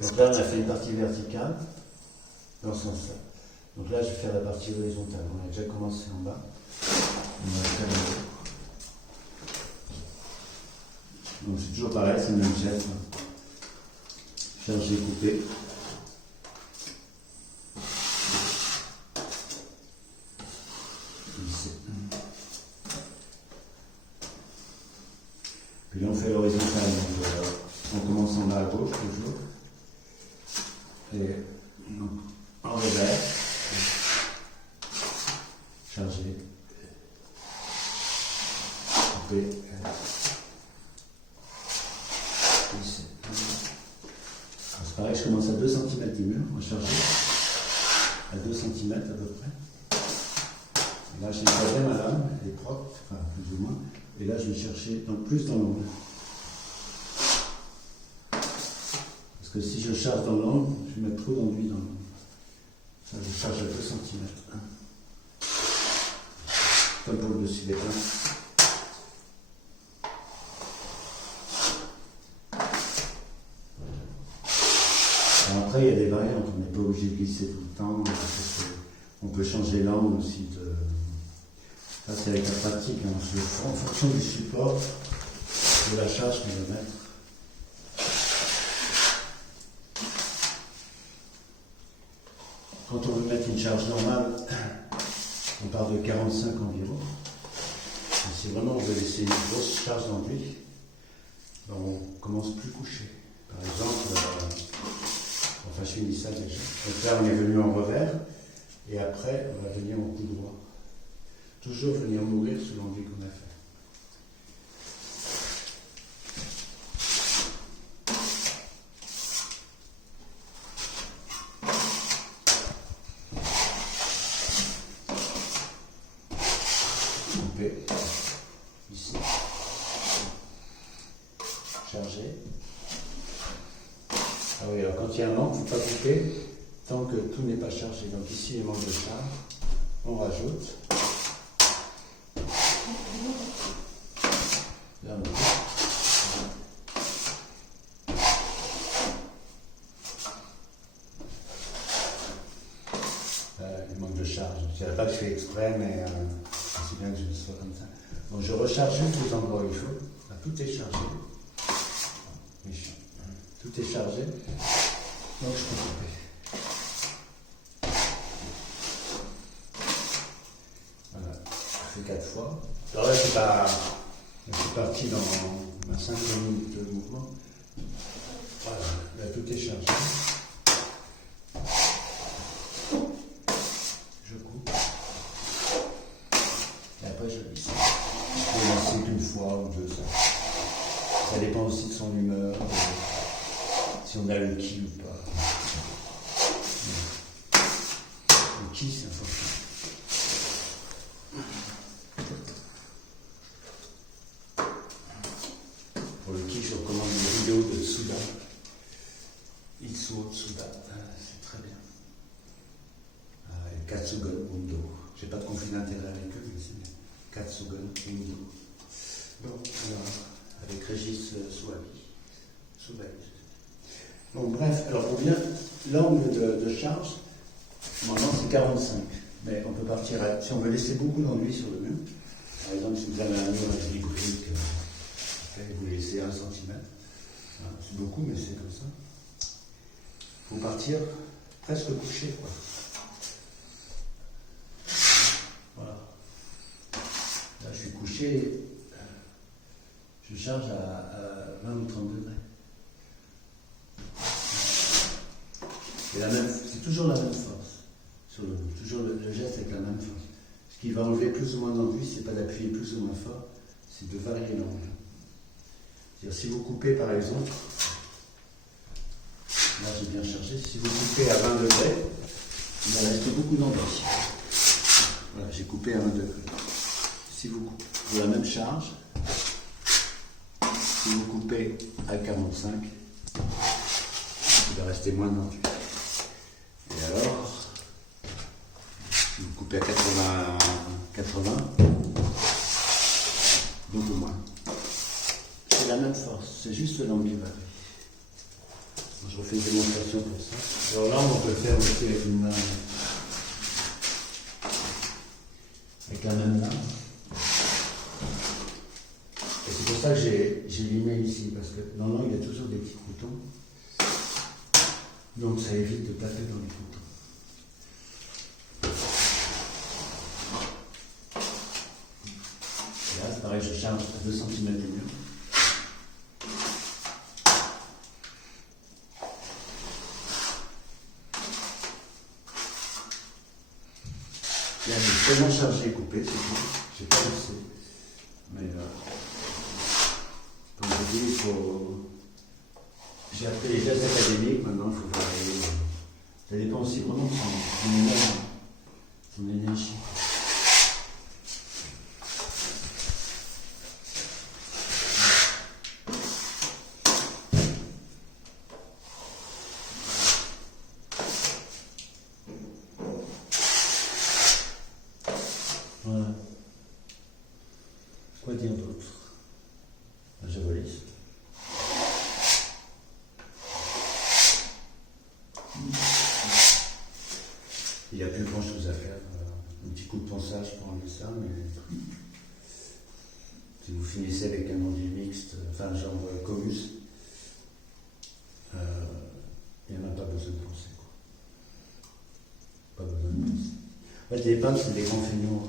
Donc là, on a fait une partie verticale, dans ce sens-là. Donc là, je vais faire la partie horizontale. On a déjà commencé en bas. Donc c'est toujours pareil, c'est le même geste. Charger, couper. Puis là, on fait l'horizontale. Donc, on commence en bas à gauche, toujours. Et donc, en revers. Charger. Couper. C'est pareil, je commence à 2 cm du mur, on va charger. À 2 cm à peu près. Et là, j'ai chargé ma lame, elle est propre, enfin plus ou moins. Et là, je vais chercher donc, plus dans l'angle. Parce que si je charge dans l'angle, je vais mettre trop d'enduit dans l'angle. Ça, je charge à 2 cm. Comme pour le dessus des plans. Après, il y a des variantes, on n'est pas obligé de glisser tout le temps. On peut changer l'angle aussi. Ça, c'est avec la pratique. En fonction du support, de la charge qu'on va mettre. Quand on veut mettre une charge normale, on part de 45 environ. Et si vraiment on veut laisser une grosse charge d'enduit, ben on commence plus couché. Par exemple, enfin je finis ça déjà. Donc là on est venu en revers, et après on va venir en coup droit. Toujours venir mourir sur l'enduit qu'on a fait. Ici, charger. Ah oui, alors quand il y a un angle, il ne faut pas couper tant que tout n'est pas chargé. Donc ici, il manque de charge. On rajoute. Là, on coupe. Il manque de charge. Je ne dirais pas que je fais exprès, mais c'est bien que je le sois comme ça. Donc je recharge juste les endroits où il faut. Là, tout est chargé. Tout est chargé. Donc je peux couper. Voilà. Je fais 4 fois. Alors là, je suis parti dans ma 5 minutes de mouvement. Voilà. Là, tout est chargé. Je coupe. Et après, je lisse. Je peux lancer qu'une fois ou deux. Ça dépend aussi de son humeur, si on a le ki ou pas. Le ki, c'est important. Pour le ki, je recommande une vidéo de Tsuda. Itsuo Tsuda. C'est très bien. Katsugon Undo. Je n'ai pas de conflit d'intérêt avec eux, mais c'est bien. Katsugon Undo. Bon, alors, avec Régis Souvaille. Bon, bref, alors on vient, l'angle de charge, normalement c'est 45, mais on peut partir, si on veut laisser beaucoup d'enduit sur le mur, par exemple si vous avez un mur avec des briques, vous laissez 1 cm, c'est beaucoup, mais c'est comme ça. Il faut partir presque couché, quoi. Voilà. Là je suis couché, je charge à 20 ou 30 degrés. C'est toujours la même force. Toujours le geste avec la même force. Ce qui va enlever plus ou moins d'enduit, c'est pas d'appuyer plus ou moins fort, c'est de varier l'angle. C'est-à-dire si vous coupez par exemple, là j'ai bien chargé, si vous coupez à 20 degrés, il va rester beaucoup d'enduit. Voilà, j'ai coupé à 20 degrés. Si vous coupez pour la même charge, si vous coupez à 45, il va rester moins d'enduit. Et alors, si vous coupez à 80, beaucoup moins. C'est la même force, c'est juste l'angle qui varie. Je refais une démonstration pour ça. Alors là, on peut le faire aussi avec une lame. Avec la même lame. Et c'est pour ça que j'ai limé ici, parce que normalement il y a toujours des petits croutons. Donc ça évite de taper dans les croutons. Et là, c'est pareil, je charge à 2 cm du mur. Là, j'ai tellement chargé et coupé, c'est tout. J'ai pas laissé. Mais comme je dis, il faut. J'ai appris les gestes académiques, maintenant il faut varier. Ça dépend aussi vraiment de son énergie. Voilà. Quoi dire d'autre? La javelisse. Il n'y a plus grand chose à faire. Un petit coup de ponçage pour enlever ça, mais si vous finissez avec un enduit mixte, enfin genre Comus, il n'y en a pas besoin de poncer. Pas besoin de poncer. En fait, les peintres, c'est des grands feignants.